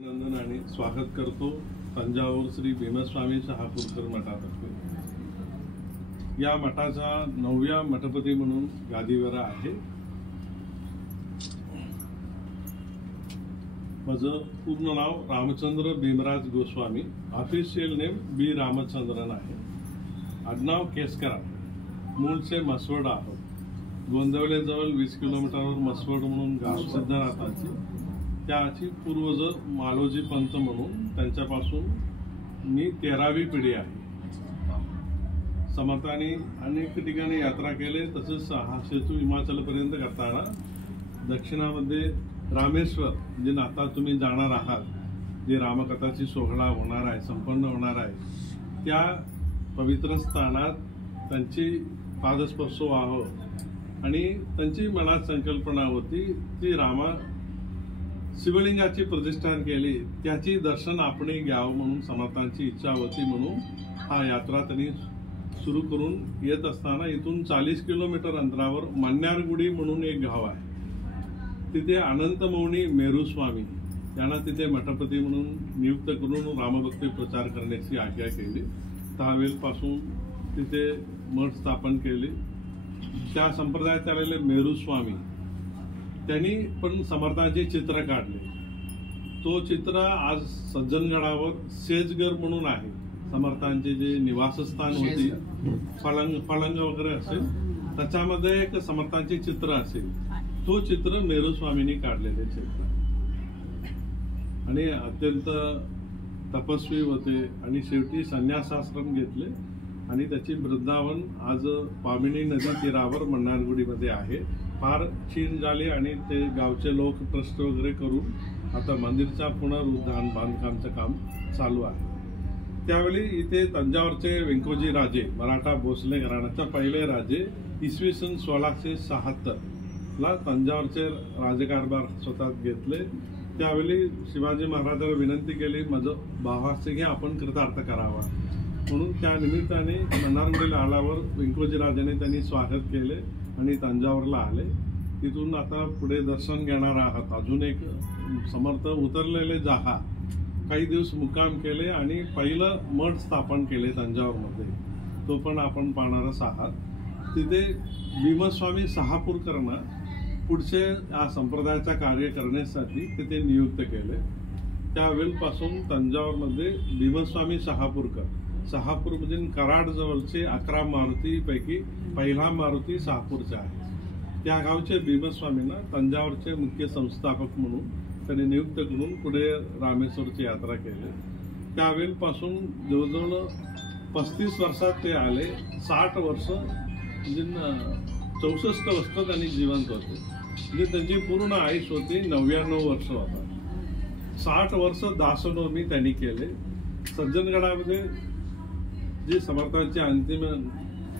नंदन आणि स्वागत करतो तंजावर श्री भीमस्वामी शहापूरकर मठातर्फे। या मठाचा 9व्या मठपती म्हणून गादीवर आहे। माझं पूर्ण नाव रामचंद्र भीमराज गोस्वामी, ऑफिशियल नेम बी रामचंद्रन आहे। आडनाव केसकर आहे। मूळचे मसवड आहोत। गोंदवलेजवळ 20 किलोमीटरवर मसवड म्हणून गाव सिद्धनाथाची, त्याची पूर्वज मालोजी पंत म्हणून त्यांच्यापासून मी 13वी पिढी आहे। समर्थांनी अनेक ठिकाणी यात्रा केले, तसेच हा सेतू हिमाचलपर्यंत करताना दक्षिणामध्ये रामेश्वर, जे आता तुम्ही जाणार आहात, जे रामकथाची सोहळा होणार आहे, संपन्न होणार आहे, त्या पवित्र स्थानात त्यांची पादस्पर्श व्हावं आणि त्यांची मनात संकल्पना होती ती रामा शिवलिंगाची प्रतिष्ठान केली, त्याची दर्शन आपण घ्यावं म्हणून समर्थांची इच्छा होती। म्हणून हा यात्रा त्यांनी सुरू करून येत असताना इथून 40 किलोमीटर अंतरावर मन्यारगुडी म्हणून एक गाव आहे, तिथे अनंतमौनी मेरुस्वामी यांना तिथे मठपती म्हणून नियुक्त करून रामभक्ती प्रचार करण्याची आज्ञा केली। त्यावेळेपासून तिथे मठ स्थापन केले। त्या संप्रदायात आलेले मेरुस्वामी त्यांनी पण समर्थांचे चित्र काढले। तो चित्र आज सज्जनगडावर सेजगर म्हणून आहे, समर्थांचे जे निवासस्थान होती, पलंग वगैरे असेल, त्याच्यामध्ये एक समर्थांचे चित्र असेल, तो चित्र मेरुस्वामींनी काढलेले चित्र आणि अत्यंत तपस्वी होते आणि शेवटी संन्यासाश्रम घेतले आणि त्याची वृंदावन आज पामिनी नदी तीरावर मन्नारगुडीमध्ये आहे। फार क्षीण झाले आणि ते गावचे लोक ट्रस्ट वगैरे करून आता मंदिरचा पुनरुद्धार बांधकामचं काम चालू आहे। त्यावेळी इथे तंजावरचे व्यंकोजी राजे, मराठा भोसले घराण्याचे पहिले राजे, इसवी सन 1676 ला तंजावरचे राजकारभार स्वतः घेतले। त्यावेळी शिवाजी महाराजांना विनंती केली, माझं भावाचे घे, आपण कृतार्थ करावा म्हणून। त्या निमित्ताने मन्नारगुडीला आल्यावर व्यंकोजी राजाने त्यांनी स्वागत केले आणि तंजावरला आले। तिथून आता पुढे दर्शन घेणार आहात। अजून एक समर्थ उतरलेले जाहा काही दिवस मुक्काम केले आणि पहिलं मठ स्थापन केले तंजावरमध्ये, तो पण आपण पाहणारच आहात। तिथे भीमस्वामी शहापूरकरांना पुढचे या संप्रदायाचा कार्य करण्यासाठी तिथे नियुक्त केले। त्यावेळेपासून तंजावरमध्ये भीमस्वामी शहापूर म्हणजे कराड जवळचे 11 मारुतीपैकी पहिला मारुती शहापूरचा आहे। त्या गावचे भीमस्वामींना तंजावरचे मुख्य संस्थापक म्हणून त्यांनी नियुक्त करून पुढे रामेश्वरची यात्रा केली। त्यावेळेपासून जवळजवळ 35 वर्षात ते आले। 60 वर्ष म्हणजे 64 वर्ष त्यांनी जिवंत होते, म्हणजे त्यांची पूर्ण आयुष होती 99 वर्ष होता। 60 वर्ष दासोनोमी त्यांनी केले। सज्जनगडामध्ये जे समर्थांचे अंतिम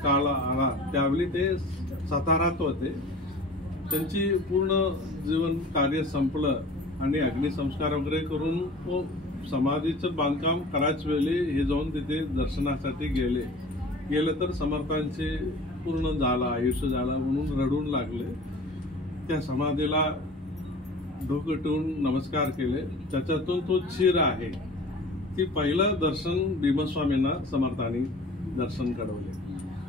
काळ आला त्यावेळी ते सातारात होते। त्यांची पूर्ण जीवन कार्य संपलं आणि अग्निसंस्कार वगैरे करून तो समाधीचं बांधकाम करायच वेळी हे जाऊन तिथे दर्शनासाठी गेले तर समर्थांचे पूर्ण झालं, आयुष्य झालं म्हणून रडून लागले। त्या समाधीला डोकं ठेवून नमस्कार केले। त्याच्यातून तो चीर आहे, ती पहिलं दर्शन भीमस्वामींना समर्थांनी दर्शन घडवले।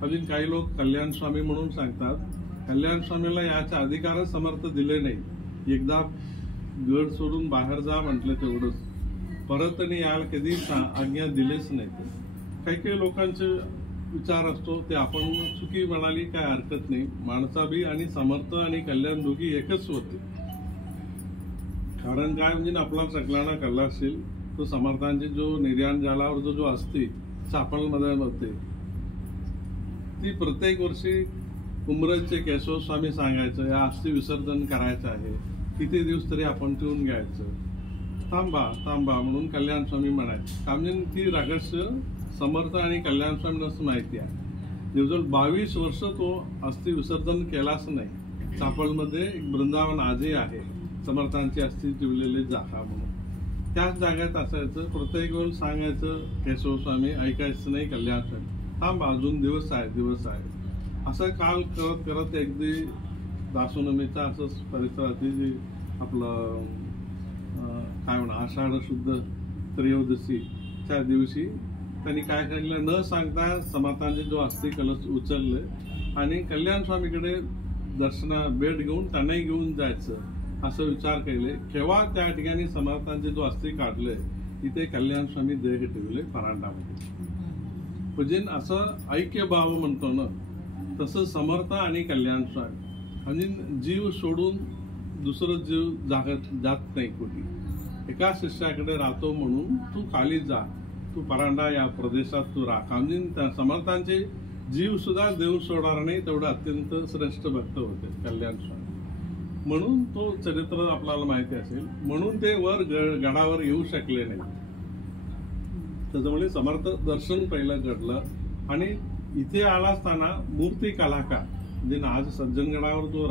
अजून काही लोक कल्याण स्वामी म्हणून सांगतात, कल्याण स्वामीला याचा अधिकार समर्थ दिले नाही। एकदा गड सोडून बाहेर जा म्हटलं तेवढंच, परत त्यांनी यायला कधी आज्ञा दिलेच नाही। काही लोकांचे विचार असतो ते आपण चुकी म्हणाली काय हरकत नाही। माणसाबी आणि समर्थ आणि कल्याण दोघी एकच होते। कारण काय म्हणजे आपला सगळ्यांना कळला असेल, तो समर्थांचे जो निर्याण झाल्यावर जो अस्थि चापलमध्ये होते, ती प्रत्येक वर्षी उमरजचे केशव स्वामी सांगायचं या अस्थि विसर्जन करायचं आहे, किती दिवस तरी आपण ठेवून घ्यायचं, थांबा म्हणून कल्याण स्वामी म्हणायचे। म्हणजे ती रहस्य समर्थ आणि कल्याण स्वामींना माहिती आहे। जवळजवळ 22 वर्ष तो अस्थि विसर्जन केलाच नाही। चापलमध्ये एक वृंदावन आजही आहे, समर्थांची अस्थि ठेवलेले जागा म्हणून। त्याच जागेत असायचं, प्रत्येक वेळ सांगायचं केशव स्वामी, ऐकायचं नाही कल्याण स्वामी, अजून दिवस आहे। असं काल करत करत अगदी दासोनमीचा असंच परिसरातील आपलं काय म्हणा आषाढ शुद्ध त्रयोदशीच्या दिवशी त्यांनी काय केलं, न सांगता समर्थांचे जो अस्थि कलश उचलले आणि कल्याण स्वामीकडे दर्शना भेट घेऊन त्यांनाही घेऊन जायचं असं विचार केले. केव्हा त्या ठिकाणी समर्थांचे जो अस्थि काढले तिथे कल्याण स्वामी देह ठेवले परांडामध्ये. म्हणजे असं ऐक्यभाव म्हणतो ना, तसं समर्थ आणि कल्याण स्वामी म्हणजे जीव सोडून दुसरं जीव जात नाही कुठे. एका शिष्याकडे राहतो म्हणून तू खाली जा, तू परांडा या प्रदेशात तू राहा. म्हणजे त्या समर्थांचे जीव सुद्धा देव सोडणार नाही, तेवढं अत्यंत श्रेष्ठ भक्त होते कल्याण स्वामी. म्हणून तो चरित्र आपल्याला माहिती असेल, म्हणून ते वर गडावर येऊ शकले नाही. त्याच्यामुळे समर्थ दर्शन पहिलं घडलं. आणि इथे आला असताना मूर्ती कलाकार म्हणजे आज सज्जनगडावर जो